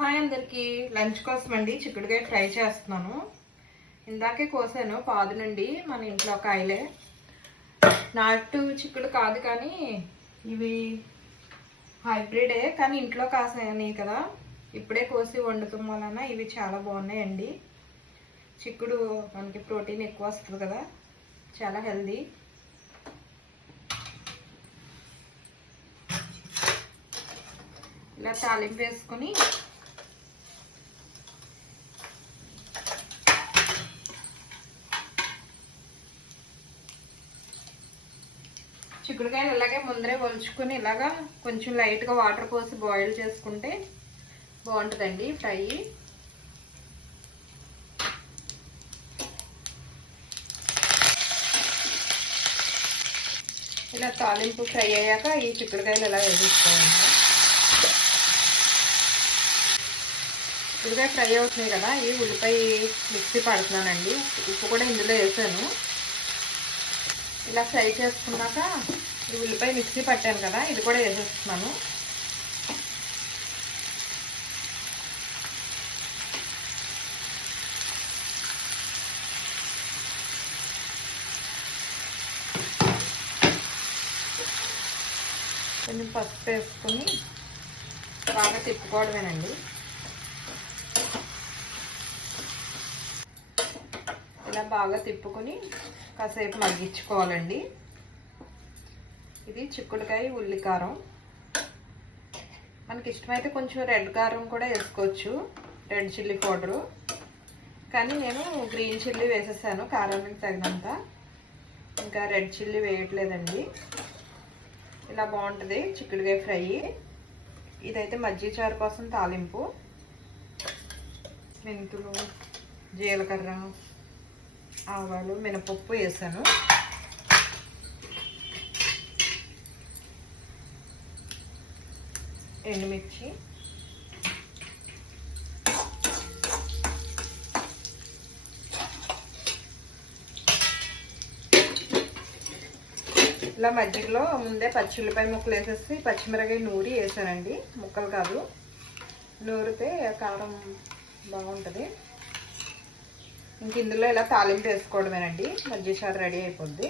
Hi అందరికి. Lunch కోసం అండి చిక్కుడుకాయ ఫ్రై చేస్తున్నాను. ఇందాకే కోసాను పాదు నుండి మన ఇంట్లో కాయలే నాటు చిక్కుడు కాదు కానీ ఇవి హైబ్రిడే కానీ ఇంట్లో కాసాయని కదా. ఇప్పుడే కోసి వండుతాం వలన ఇవి చాలా బాగున్నాయండి. చిక్కుడు మనకి ప్రోటీన్ ఎక్కువ వస్తుంది కదా. చాలా హెల్దీ. ఇలా తాలింపు వేసుకొని చిక్కుడుకాయలు ఇలాగే ముందరే వలుచుకుని ఇలాగా కొంచెం లైట్గా వాటర్ పోసి బాయిల్ చేసుకుంటే బాగుంటుందండి ఫ్రై. ఇలా తాలింపు ఫ్రై అయ్యాక ఈ చిక్కుడుకాయలు ఇలా వేసేసుకోవాలి చిక్కుడుకాయ ఫ్రై అవుతున్నాయి కదా ఈ ఉల్లిపాయ మిక్సీ పడుతున్నానండి. ఉప్పు కూడా ఇందులో వేసాను. ఇలా ఫ్రై చేసుకున్నాక ఈ ఉల్లిపాయ మిక్సీ పట్టాను కదా ఇది కూడా వేసేస్తున్నాను. కొంచెం పసుపు వేసుకొని బాగా తిప్పుకోవడమేనండి. ఇలా బాగా తిప్పుకొని కాసేపు మగ్గించుకోవాలండి. ఇది చిక్కుడుకాయ ఉల్లి కారం మనకి ఇష్టమైతే కొంచెం రెడ్ కారం కూడా వేసుకోవచ్చు రెడ్ చిల్లీ పౌడరు. కానీ నేను గ్రీన్ చిల్లీ వేసేసాను కారానికి తగినంత. ఇంకా రెడ్ చిల్లీ వేయట్లేదండి. ఇలా బాగుంటుంది చిక్కుడుకాయ ఫ్రై. ఇదైతే మజ్జిగ చారు కోసం తాలింపు. మెంతులు జీలకర్ర. ఆవాలు మినపప్పు వేసాను. ఎండుమిర్చి. ఇలా మజ్జిగలో ముందే పచ్చిమిల్లిపాయ ముక్కలు వేసేసి పచ్చిమిరకాయ నూరి వేసానండి. ముక్కలు కాదు. నూరితే కారం బాగుంటుంది. ఇంక ఇందులో ఇలా తాలింపు వేసుకోవడమేనండి. మజ్జిగ రెడీ అయిపోద్ది.